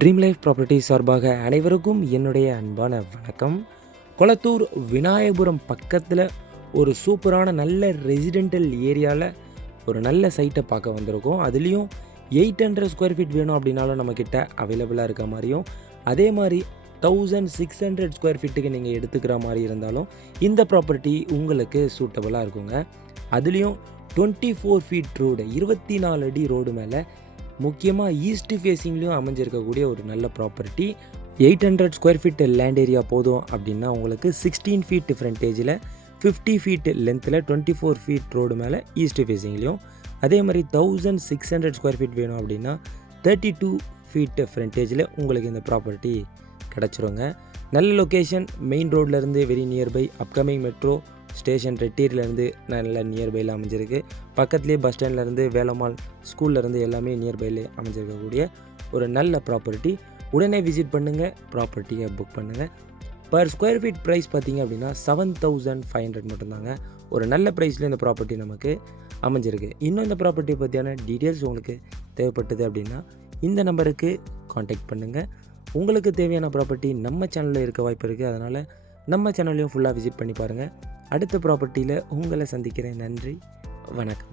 Dream life property சார்பாக அனைவருக்கும் என்னுடைய அன்பான வணக்கம். கொளத்தூர் விநாயகபுரம் பக்கத்தில் ஒரு சூப்பரான நல்ல ரெசிடென்டல் ஏரியாவில் ஒரு நல்ல சைட்டை பார்க்க வந்திருக்கோம். அதுலேயும் 800 ஸ்கொயர் ஃபீட் வேணும் அப்படின்னாலும் நம்மக்கிட்ட அவைலபிளாக இருக்க மாதிரியும், அதே மாதிரி 1600 ஸ்கொயர் ஃபீட்டுக்கு நீங்கள் எடுத்துக்கிற மாதிரி இருந்தாலும் இந்த ப்ராப்பர்ட்டி உங்களுக்கு சூட்டபுளாக இருக்குங்க. அதுலேயும் 24 ஃபீட் ரோடு, 24 அடி ரோடு மேலே முக்கியமாக ஈஸ்ட் ஃபேஸிங்லேயும் அமைஞ்சிருக்கக்கூடிய ஒரு நல்ல property. 800 square feet land area போதும் அப்படின்னா உங்களுக்கு 16 ஃபீட் ஃப்ரண்டேஜில் 50 ஃபீட் லென்த்தில் 24 ஃபீட் ரோடு மேலே ஈஸ்ட் ஃபேஸிங்லேயும், அதே மாதிரி 1600 ஸ்கொயர் ஃபீட் வேணும் அப்படின்னா 32 ஃபீட் ஃப்ரண்டேஜில் உங்களுக்கு இந்த ப்ராப்பர்ட்டி கிடச்சிருங்க. நல்ல லொக்கேஷன், மெயின் ரோட்லேருந்து very nearby, upcoming metro station ரெட்டீர்லேருந்து நல்ல நியர்பையில் அமைஞ்சிருக்கு. பக்கத்துலேயே பஸ் ஸ்டாண்ட்லேருந்து வேலம்மாள் ஸ்கூல்லேருந்து எல்லாமே நியர்பையில் அமைஞ்சிருக்கக்கூடிய ஒரு நல்ல ப்ராப்பர்ட்டி. உடனே விசிட் பண்ணுங்கள், ப்ராப்பர்ட்டியை புக் பண்ணுங்கள். பர் ஸ்கொயர் ஃபீட் ப்ரைஸ் பார்த்திங்க அப்படின்னா 7500 மட்டும்தாங்க. ஒரு நல்ல ப்ரைஸில் இந்த ப்ராப்பர்ட்டி நமக்கு அமைஞ்சிருக்கு. இன்னும் இந்த ப்ராப்பர்ட்டி பற்றியான டீட்டெயில்ஸ் உங்களுக்கு தேவைப்பட்டது அப்படின்னா இந்த நம்பருக்கு காண்டாக்ட் பண்ணுங்கள். உங்களுக்கு தேவையான ப்ராப்பர்ட்டி நம்ம சேனலில் இருக்க வாய்ப்பு இருக்குது. அதனால் நம்ம சேனலையும் ஃபுல்லாக விசிட் பண்ணி பாருங்கள். அடுத்த ப்ராப்பர்ட்டியில் உங்களை சந்திக்கிறேன். நன்றி, வணக்கம்.